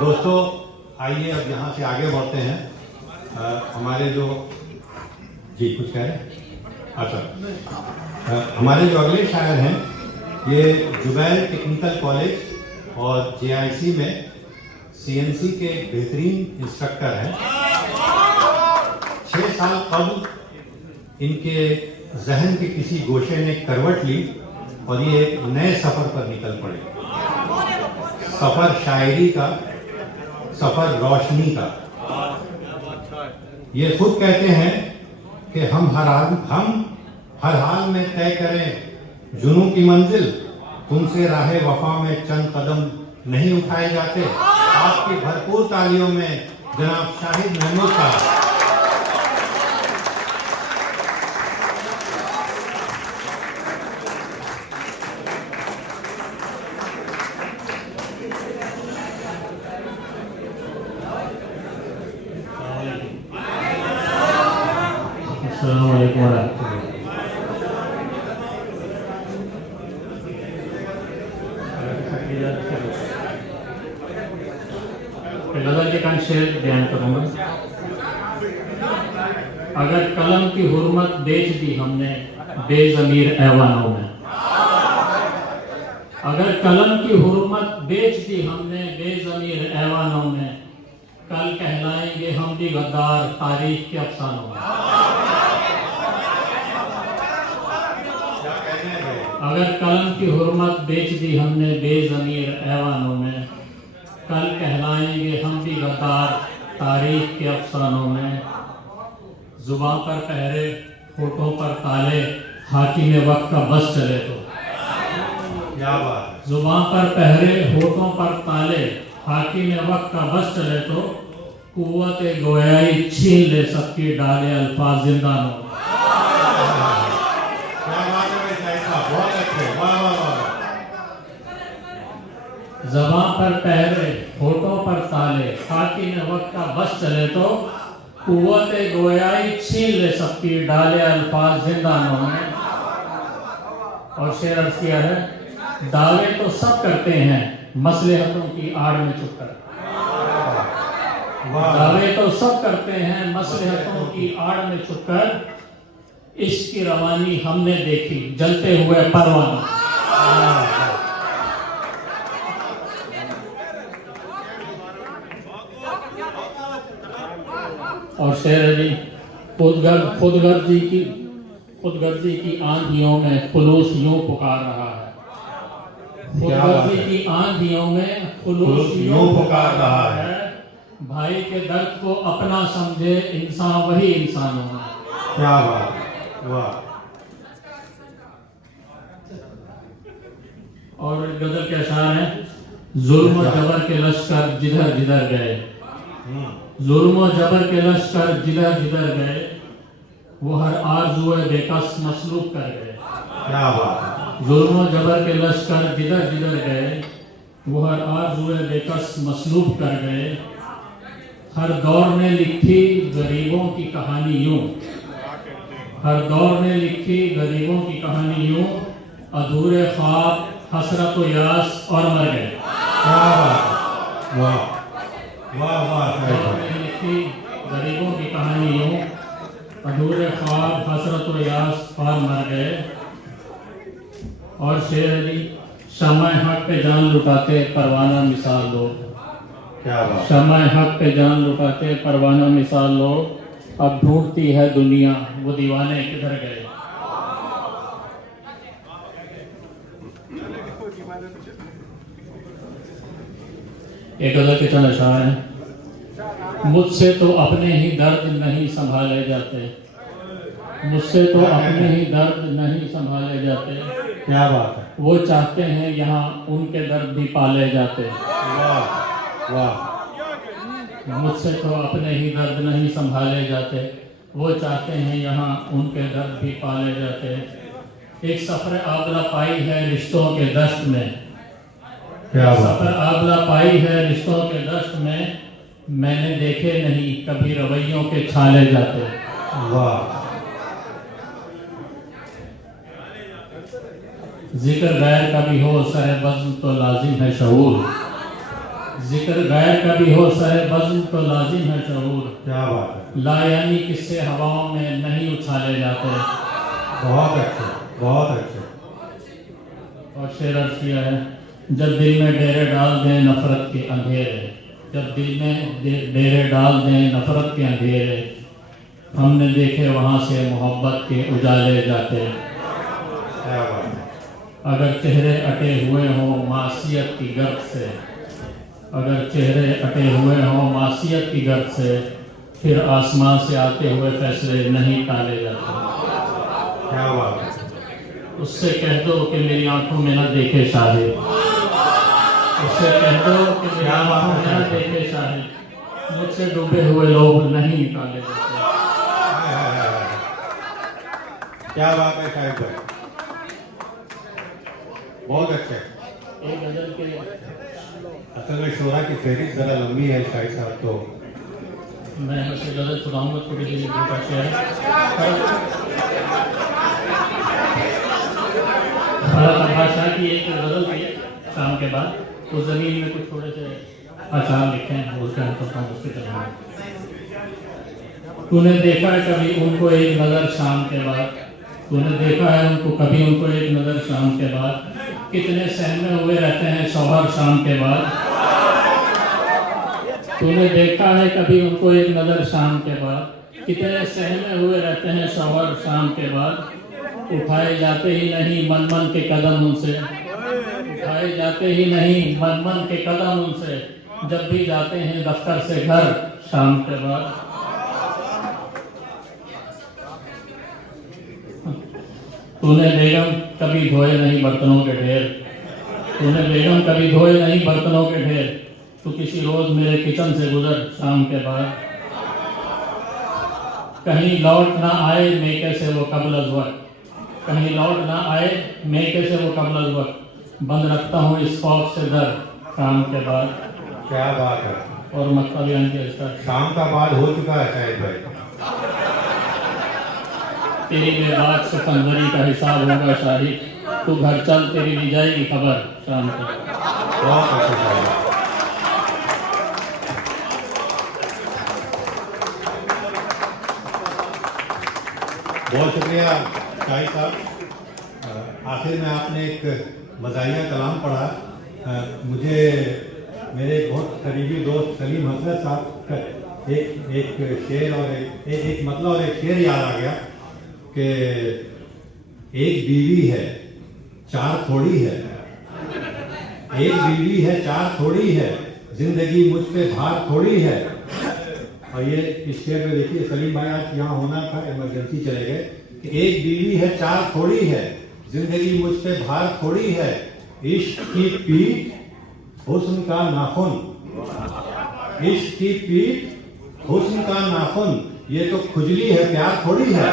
दोस्तों आइए अब यहाँ से आगे बढ़ते हैं। हमारे जो जी कुछ कह रहे हैं? अच्छा, हमारे जो अगले शायर हैं ये जुबैल टेक्निकल कॉलेज और जेआईसी में सीएनसी के बेहतरीन इंस्ट्रक्टर हैं। 6 साल कबल इनके जहन के किसी गोशे ने करवट ली और ये एक नए सफर पर निकल पड़े। सफर शायरी का, सफर रोशनी का। ये खुद कहते हैं कि हम हर हाल में तय करें जुनून की मंजिल, तुमसे राहे वफा में चंद कदम नहीं उठाए जाते। आपकी भरपूर तालियों में जनाब शाहिद महमूद साहब। गजल के कान शेर बयान करूंगा। अगर कलम की हुर्मत बेच दी हमने बेज़मीर ऐवानों में, अगर कलम की हुर्मत बेच दी हमने बेज़मीर ऐवानों में, कल कहलाएंगे हम भी गद्दार तारीख के अफसानों में। अगर कलम की हुर्मत बेच दी हमने बेज़मीर ऐवानों में, कल कहलाएंगे हम भी गद्दार तारीख के अफसानों में। जुबान पर पहरे होठों पर ताले, हाकिम वक्त का बस चले तो। क्या बात। जुबान पर पहरे होठों पर ताले, हाकिम वक्त का बस चले तो, कुव्वत गोयाई छीन ले सबकी डाले अल्फाज जिंदानों। ज़बान पर पहरे होठों पर ताले, हाकिम वक्त का बस चले तो, कुव्वत गोयाई छीन ले सबकी डाले अल्फाज जिंदानों में। और शेर अर्ज़ किया है, दावे तो सब करते हैं मसलहतों की आड़ में छुपकर। दावे तो सब करते हैं मसलहतों की आड़ में छुपकर, इश्क की रवानी हमने देखी जलते हुए परवाना। और शेर अली, खुदगर्जी की आंधियों में खुलूस यूं पुकार रहा है। खुदगर्जी की आंधियों में खुलूस यूं पुकार रहा है। भाई के दर्द को अपना समझे इंसान वही इंसानों में। क्या बात, वाह। और गजल के अशार हैं, जुल्म और जबर के लश्कर जिधर जिधर गए, जुल्म और जबर के लश्कर जिधर जिधर गए, वो हर आरज़ुए बेकस मसलूब कर गए। क्या बात। जुल्म और जबर के लश्कर जिधर जिधर गए, वो हर आरज़ुए बेकस मसलूब कर गए। हर दौर ने लिखी गरीबों की कहानी यूं, हर दौर ने लिखी गरीबों की कहानी यूं, अधूरे ख्वाब हसरत व यास और मर गए। क्या बात, वाह वाह वाह। लिखी गरीबों की कहानी यूं, अधूरे ख्वाब हसरत व यास और मर गए। और शेर अली, शम्मा हक पे जान लुटाते परवाना मिसाल लो। क्या बात। शम्मा हक पे जान लुटाते परवाना मिसाल लो, अब ढूंढती है दुनिया वो दीवाने किधर गए। एक गजल के चंद अशार हैं, मुझसे तो अपने ही दर्द नहीं संभाले जाते, मुझसे तो अपने ही दर्द नहीं संभाले जाते। क्या बात है। वो चाहते हैं यहाँ उनके दर्द भी पाले जाते। वाह वाह। मुझसे तो अपने ही दर्द नहीं संभाले जाते, वो चाहते हैं यहाँ उनके दर्द भी पाले जाते। एक सफर आबला पाई है रिश्तों के दश्त में, सफर आबला पाई है रिश्तों के दश्त में, मैंने देखे नहीं कभी रवैयों के छाले जाते। वाह। जिक्र गैर का भी हो सरे बज़्म तो लाजिम है शऊर, जिक्र गैर का भी हो सहे बज़्म तो लाजिम है शऊर। क्या बात है, ला यानी किससे हवाओं में नहीं उछाले जाते। बहुत अच्छे, बहुत अच्छे। और शेर अर्ज किया है, जब दिल में डेरे डाल दें नफरत के अंधेरे, जब दिल में डेरे डाल दें नफरत के अंधेरे, हमने देखे वहाँ से मोहब्बत के उजाले जाते। क्या बात है, अगर चेहरे अटे हुए हों मासियत की गर्द से, अगर चेहरे अटे हुए हों मासियत की गर्द से, फिर आसमां से आते हुए फैसले नहीं टाले जाते। क्या बात है, उससे कह दो कि मेरी आंखों में न देखे शाहिद, उससे कह दो कि मेरी आंखों में न देखे शाहिद, मुझसे डूबे हुए लोग नहीं निकाले जाते। हाय, हाय, हाय, हाय। क्या बात है शाहिद भाई, बहुत अच्छे। एक गजल के असल में शोरा की फहरिस्त ज़रा लंबी है शाहिद साहब, तो मैं बस ये गजल सुनाऊंगा थोड़ी देर का शेर। भाषा की एक गजल थी शाम के बाद, तो जमीन में कुछ थोड़े से अशार लिखे हैं, उसका उसके चलना। तूने देखा है कभी उनको एक नज़र शाम के बाद, तूने देखा है उनको कभी उनको एक नज़र शाम के बाद, कितने सहमे हुए रहते हैं शौहर शाम के बाद। तूने देखा है कभी उनको एक नज़र शाम के बाद, कितने सहमे हुए रहते हैं शौहर शाम के बाद। उठाए जाते ही नहीं मन मन के कदम उनसे, उठाए जाते ही नहीं मन मन के कदम उनसे, जब भी जाते हैं दफ्तर से घर शाम के बाद। तूने बेगम कभी धोए नहीं बर्तनों के ढेर, तूने बेगम कभी धोए नहीं बर्तनों के ढेर, तू किसी रोज मेरे किचन से गुजर शाम के बाद। कहीं लौट ना आए मेके से वो कबल अज़ वक्त, कहीं लौट ना आए मेके से वो कबल अज़ वक्त, बंद रखता हूँ इस खौफ से दर शाम के बाद। क्या बात है। और मक्का बयान के इसका, शाम का बाद हो चुका है शाहिद भाई। तेरी बेबाक सिकंदरी का हिसाब होगा शाही, तू घर चल तेरी ली जाएगी खबर शाम को। बहुत अच्छे शाहिद। बहुत शुक्रिया शाहिद साहब। आखिर में आपने एक मज़ाहिया कलाम पढ़ा। मुझे मेरे बहुत करीबी दोस्त सलीम हसरत साहब का एक शेर और एक मतलब और एक शेर याद आ गया कि एक बीवी है चार थोड़ी है, एक बीवी है चार थोड़ी है, जिंदगी मुझ पे भार थोड़ी है। और ये इस शेर में देखिए, सलीम भाई आज यहाँ होना था, इमरजेंसी चले गए, कि एक बीवी है चार थोड़ी है, जिंदगी मुझ पे भार थोड़ी है, इश्क की पीठ हुस्न का नाखून, इश्क की पीठ हुस्न का नाखून, ये तो खुजली है प्यार थोड़ी है।